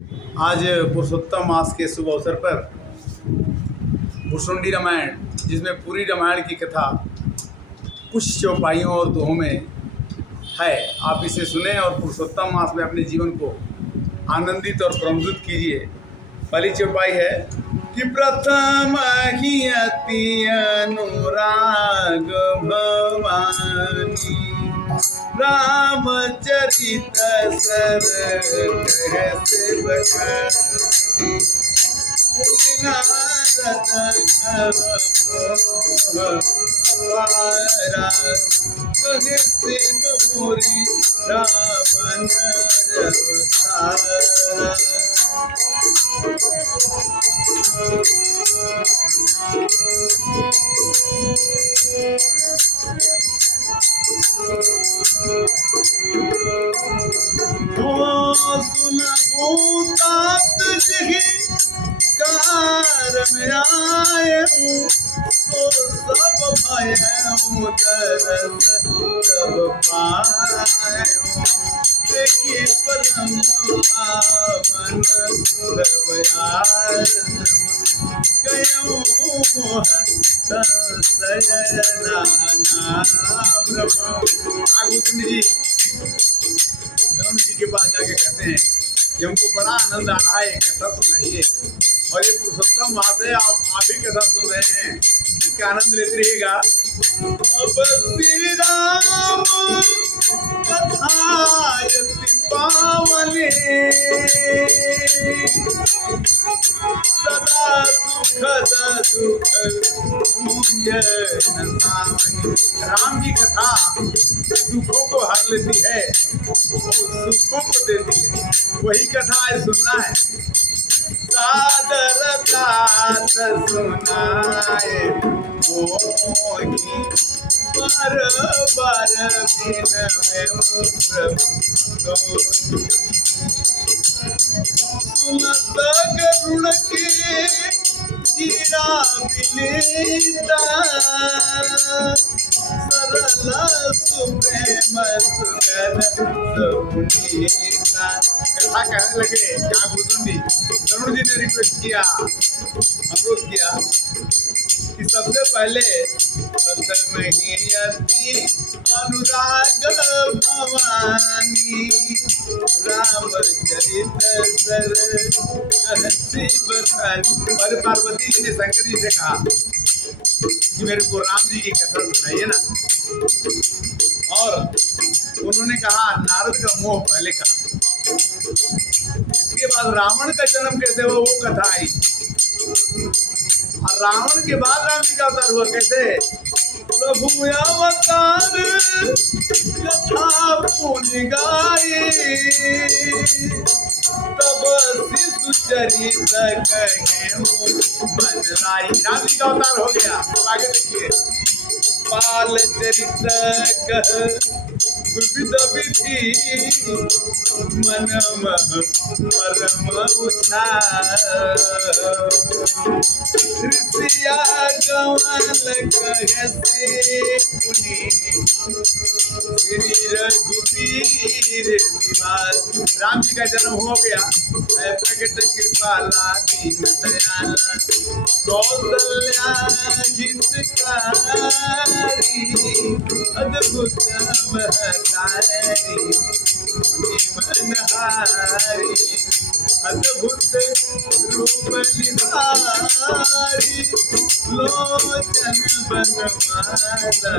आज पुरुषोत्तम मास के शुभ अवसर पर भुसुंडी रामायण, जिसमें पूरी रामायण की कथा कुछ चौपाइयों और दोहों में है, आप इसे सुने और पुरुषोत्तम मास में अपने जीवन को आनंदित और प्रमोदित कीजिए। पहली चौपाई है कि प्रथम ही अति अनुराग भवानी, रामचरित सर कैसे बखानी, नारद पारा कहे शिव मुरि रावण अवतारा। भूतात जिहि कार में आए हूँ, तो सब भय दरस सब पाए हूँ। देखिए परम पावन प्रवयास गयो संशय नाना ब्रह्म। आगुतम जी गरुड़ जी के पास जाके कहते हैं कि हमको बड़ा आनंद आ रहा है, कथा सुनाइए। और ये पुरुषोत्तम मास है, आप भी कथा सुन रहे हैं, इसका आनंद लेते रहिएगा। अब श्री राम कथायति पावने, सदा सुखद दुख भूंजन सावनी। राम की कथा दुखों को हर लेती है और सुखों को देती है, वही कथा आज सुनना है। सादर तात सुनाए मोही, बार बार बिनवे प्रभु सुनत गरुड़ के गिरा विनीता, सरल सुप्रेम सुगन सपुनीता। कथा कहने लगे क्या भुसुंडी, गरुड़ जी ने रिक्वेस्ट किया, अनुरोध किया कि सबसे पहले प्रथम ही अति अनुराग भवानी, रामचरित सर कहसी बखानी। और पार्वती जी ने शंकर जी से कहा कि मेरे को राम जी की कथा सुनाइए ना। और उन्होंने कहा, नारद का मोह पहले कहा, इसके बाद रावण का जन्म कैसे हुआ वो कथा आई, और रावण के बाद राम जी का अवतार हुआ कैसे। प्रभु अवतार कथा पुण्य गाये, तब शिशु चरित कहे मन लाई। राम जी का अवतार हो गया। अब आगे देखिए, बाल चरित कह विविध विधि, मन परम उछा, ऋषिया गवाल कहसे पुनि, श्री रघुवीर विवाद। राम जी का जन्म हो गया, प्रकट कृपाला दीन दयाला, कौशल्या हितकारी, अद्भुत महतारी, मनहारी, अद्भुत रूप निधारी, लोचन बनमाला,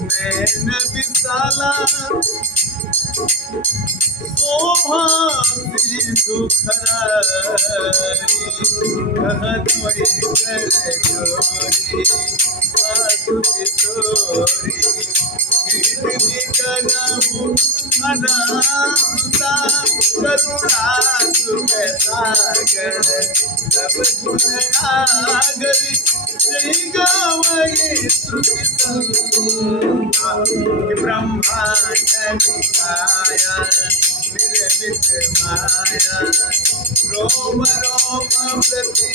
नैन विशाला, शोभा सिंधु खरारी, कहत वही कर जोरी, आसुति तोरी, कीर्ति कनहु अनंता, करुणा सुख सागर, सब गुण आगर, जय गावई श्रुति संता। ब्रह्मांड निकाया निर्मित माया, रोम रोम प्रति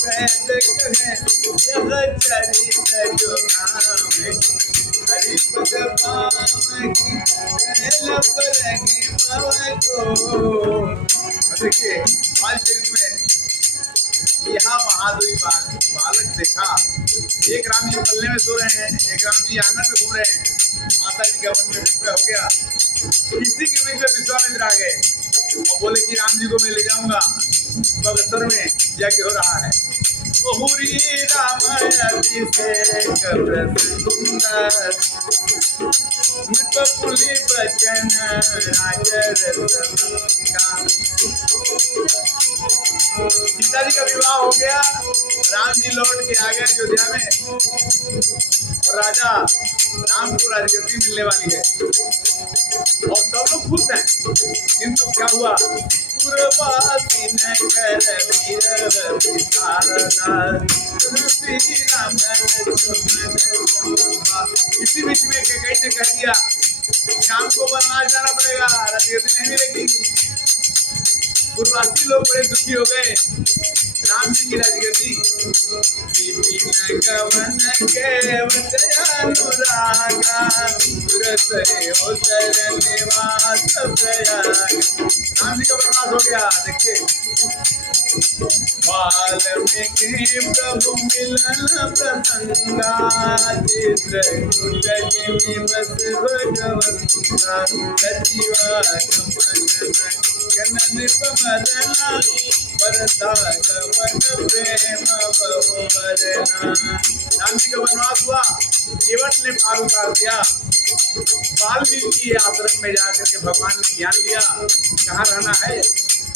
वेद कहे, यह चरित जो नाम की हरि पद पाम की लप रंगे भव को। देखिए बाल चरित में यहाँ वहाँ दो ही बालक देखा। एक राम जी पल्ले में सो रहे हैं, एक राम जी आंगन में घूम रहे हैं। माता जी का मन में विस्मय हो गया। इसी के बीच में विश्वामित्र आ गए और बोले कि राम जी को मैं ले जाऊंगा बगसर में, यज्ञ हो रहा है। ओहुरी राम अभिषेक प्रसन्न नृपपुलि बचन राजरस मंगा। सीता जी का विवाह हो गया, राम जी लौट के आ गए अयोध्या में और राजा राम को राजगद्दी मिलने वाली है और सब लोग खुश हैं। किंतु क्या हुआ, पुरवासी न कर वीर विशारदा श्री राम लक्ष्मण संगा। इसी बीच में कैकेयी ने कह दिया शाम को वनवास जाना पड़ेगा, राजगद्दी नहीं मिलेगी। पूर्ववासी लोग बड़े दुखी हो गए। राम जी की राजगद्दी विपिन गवन केवट अनुरागा सुरसरे उतर निवास प्रयाग। राम जी का वनवास हो गया। देखिए वाल्मीकि प्रभु मिलन प्रसंगा चित्रकूटनि बस भगवंता सचिवा कमल नृपमदना वरदा गवन प्रेम बहु वरना। राम जी का वनवास हुआ, केवट ने पार उतार दिया। वाल्मीकि आश्रम में जाकर के भगवान ने ज्ञान दिया कहाँ रहना है।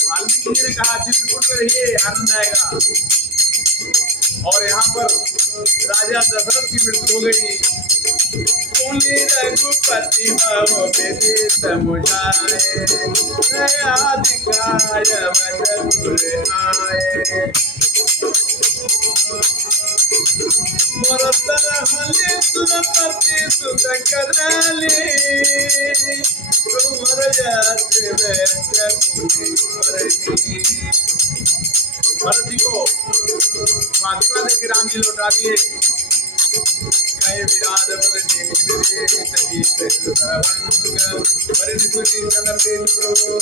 वाल्मीकि जी ने कहा चित्रकूट में रहिए, आनंद आएगा। और यहाँ पर राजा दशरथ की मृत्यु हो गई। कुली रघुपति भव विधि समुझाए नयाधिकाय वदपुर आए। भरत रहले सुरपति सुत कराले कुंवर जाति वैश्य मुनि परनी। भरत जी को पादुका देके राम जी लौटा दिए। कहे विराट बदले तभी सर्वंग परिधि सुनी जन प्रेम प्रभु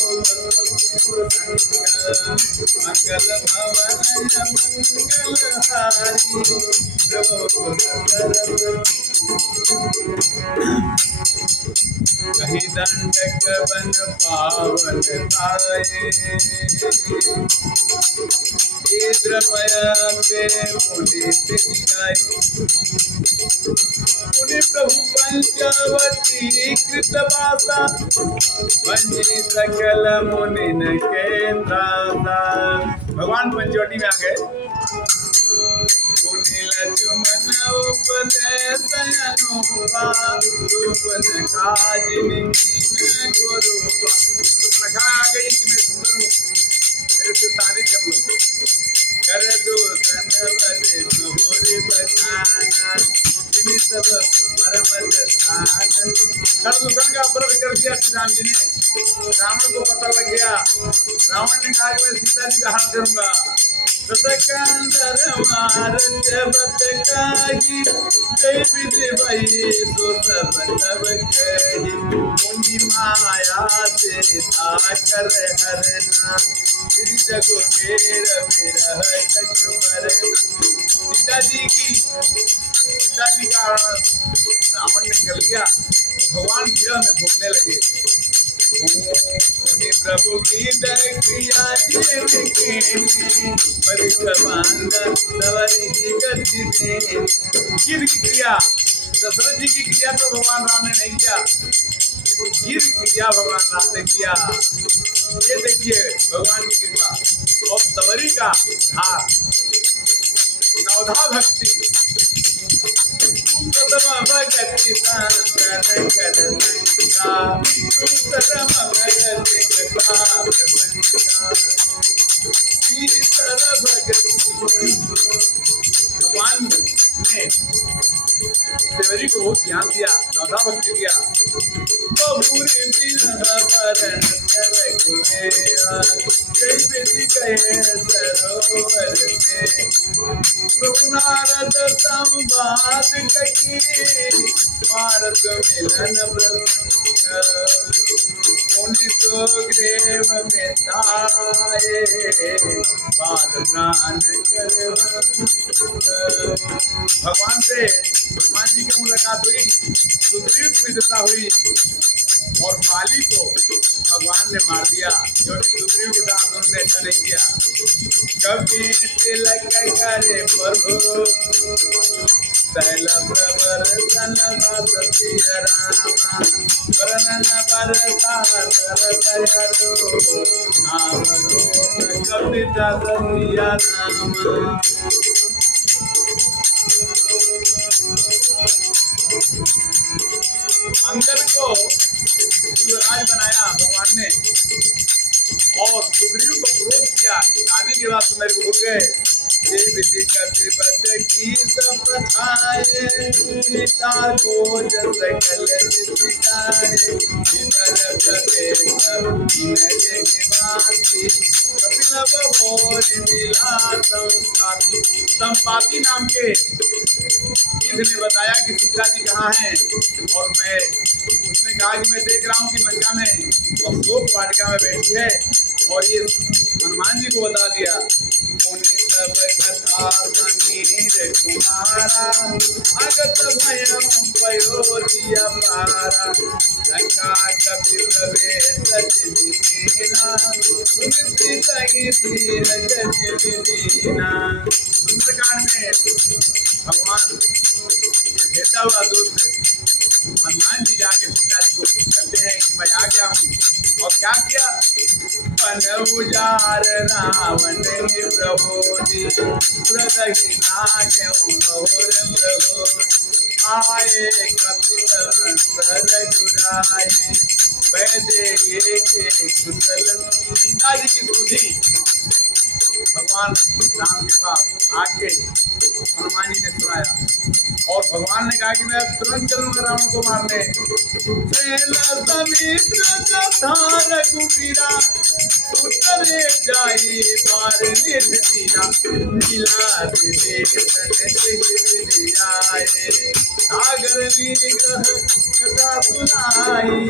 मंगल भवन मंगल हारी प्रभु कहीं दंडक बन पावन थाए इंद्रमया से मुनि मुनि प्रभु पंचवटी कृतवासा वंजी सकल मुनि केन्द्रासा। भगवान पंचवटी में आ गए। मुनि लक्ष्मण उपदेश अनुपा रूपन काजिनी गुरुपा। सुपनखा आ गई कि मैं सुंदर हूँ, मेरे से शादी कर लो। कर दो तन बले मोरे बखाना जिन्हीं सब परम स्थान। खरदूषण का अपराध कर दिया श्री राम जी ने। रावण को पता लग गया। रावण ने कहा कि मैं सीता जी का हरण करूंगा। सतकंदर मारत बतकाही जय विधि भई सो सब तब कही। मुनि माया से ताकर हरना श्री जगुबेर विरह कछु बरना। सीता जी का रावण ने कर लिया। भगवान विरह में घूमने लगे। मुनि प्रभु की दरकिया गिर की क्रिया दशरथ जी की क्रिया तो भगवान राम ने नहीं किया, गिर क्रिया भगवान राम ने किया। ये देखिए भगवान की कृपा। और सवरी का धार नवधा भक्ति भगति संतन कर संगा सुतरम भगति कथा प्रसंगा सीतर भगति। भगवान ने सेवरी को बहुत ज्ञान दिया, नवधा भक्ति दिया। बहुरी बिरह बरन कर कुबेरा दिया जय विधि कहे सरोवर में प्रभु नारद संवाद कही भारत मिलन प्रसंग मुनि तो ग्रेव में ताए बाल प्राण कर भगवान से हनुमान जी की मुलाकात हुई, सुग्रीव की मित्रता हुई और बाली को भगवान ने मार दिया क्योंकि सुग्रीव के साथ उन्होंने अच्छा नहीं किया। कभी तिलक करे प्रभु शैल प्रवर सन वासि रामा वर्णन बरसा सर दयालु नाम रूप कविता सतिया रामा। अंगद को युवराज बनाया भगवान ने और सुग्रीव को क्रोध किया कि शादी के बाद तुम मेरे को भूल गए। विधि करते बच की सब प्रथाएं सीता को जस कल सिखाए इधर प्रदेश कपिल भोर मिला संपाति। संपाति नाम के ने बताया कि सीता जी कहाँ हैं और मैं उसने कहा कि मैं देख रहा हूँ कि लंका में अशोक वाटिका में बैठी है और ये हनुमान जी को बता दिया। सब कथा समीर कुमारा अगत भयम भयो दिया पारा लंका कपि प्रवेश दीना सुंदरकांड में भगवान भेजा हुआ दोस्त हनुमान जी जाके सीता जी को कहते हैं कि मैं आ गया हूँ और क्या किया। पन उजार रावण ने प्रबोधि प्रदहिना के मोर प्रभु आए कपिल सर जुराए वैदे के कुशल। सीता जी की सुधि भगवान राम के पास आके हनुमान जी ने सुनाया और भगवान ने कहा कि मैं तुरंत चलूंगा रावण को मारने। रघुबीरा उतरे जाई बार निधीरा मिला सागर निग्रह कथा सुनाई।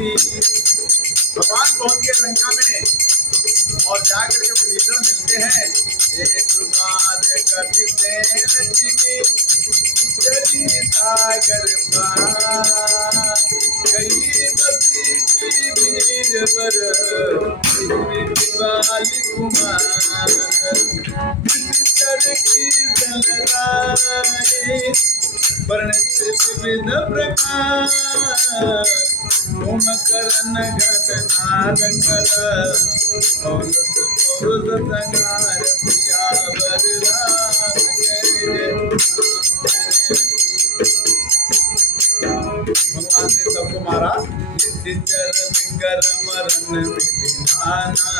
भगवान पहुंच गए लंका में और जाकर के विभीषण मिलते हैं। सागर गई बसी वीरवर बाली कुमार की जलराए वर्णित विविध प्रकार तुम करन घटनार कर संगार पियावर राम भगवान ने सबको मारा। मरण में दिनाना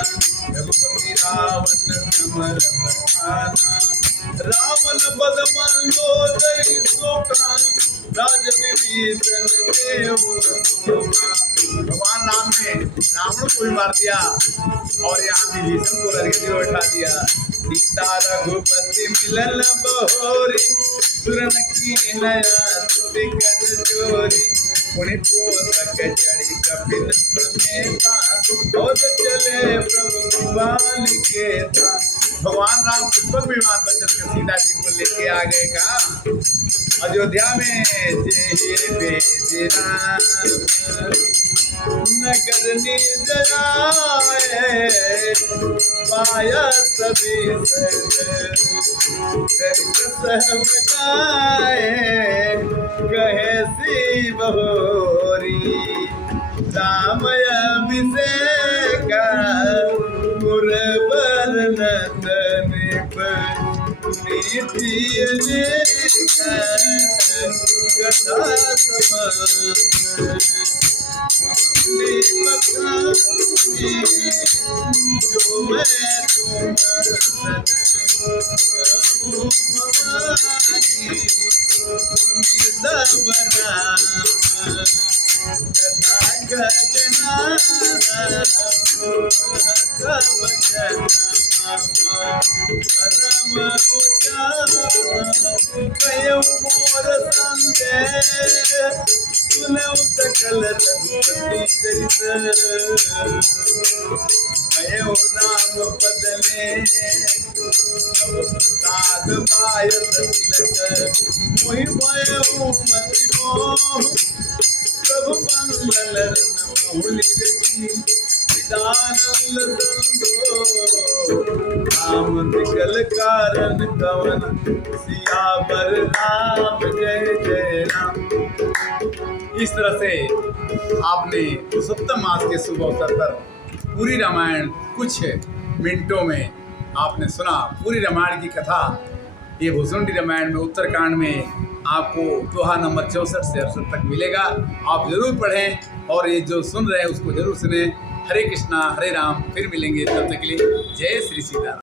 रघुपति रावण समर बखाना रावण बल मंदोदरी शोका राज विभीषण देव शोका। भगवान राम ने रावण को भी मार दिया और यहाँ विभीषण को नरक में बैठा दिया। सीता रघुपति मिलन बहोरी सुरन की नया कर चोरी पुनि पोतक चढ़ी कपिल समेता बहुत चले प्रभु बाल के था। भगवान राम पुष्पक विमान पर चलकर सीता जी को लेके आ गए। कहा अयोध्या में जय बेद राम नगर निजराए पाया सभी सब गाए कहे सी बहोरी रामय अभिषेक गुरबर नंदनिप नीति कथा समान जो मैं तुम सब सकल रघुपति भयो राम बदले प्रसाद पाय तिलक मोहि भयो मति मोह प्रभु मंगल रन बहुली रची विदानंद संतो राम दिगल कारण कवन सियावर राम जय जय राम। इस तरह से आपने पुरुषोत्तम मास के शुभ अवसर पर पूरी रामायण कुछ मिनटों में आपने सुना। पूरी रामायण की कथा ये भुसुंडी रामायण में उत्तरकांड में आपको दोहा नंबर 64 से 68 तक मिलेगा। आप जरूर पढ़ें और ये जो सुन रहे हैं उसको जरूर सुने। हरे कृष्णा हरे राम। फिर मिलेंगे, तब तक के लिए जय श्री सीताराम।